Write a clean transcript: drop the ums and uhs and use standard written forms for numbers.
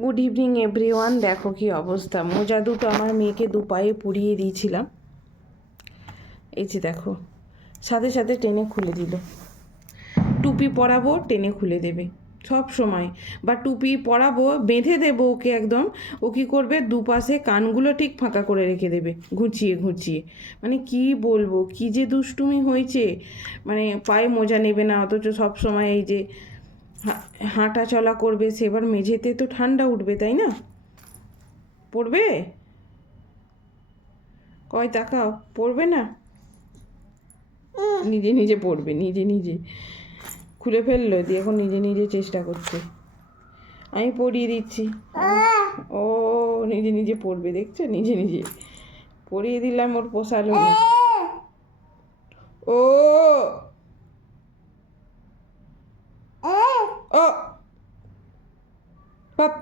Good evening everyone. দেখো কি অবস্থা, মোজা দুটো আমার মেয়েকে দুপায়ে পুড়িয়ে দিয়েছিলাম, এই যে দেখো সাথে সাথে টেনে খুলে দিল। টুপি পরাবো টেনে খুলে দেবে সব সময়, বা টুপি পরাবো বেঁধে দেবো ওকে একদম, ও কী করবে দুপাশে কানগুলো ঠিক ফাঁকা করে রেখে দেবে ঘুচিয়ে ঘুচিয়ে। মানে কি বলবো, কি যে দুষ্টুমি হয়েছে, মানে পায়ে মোজা নেবে না, অথচ সব সময় এই যে হাঁটা চলা করবে। সেবার মেঝেতে তো ঠান্ডা উঠবে, তাই না? পড়বে, কয় তাকাও, পড়বে না, নিজে নিজে পড়বে, নিজে নিজে খুলে ফেললো দিয়ে এখন নিজে নিজে চেষ্টা করছে। আমি পড়িয়ে দিচ্ছি, ও নিজে নিজে পড়বে, দেখছো, নিজে নিজে পড়িয়ে দিলাম, ওর পোষালো না। ও ও পাপ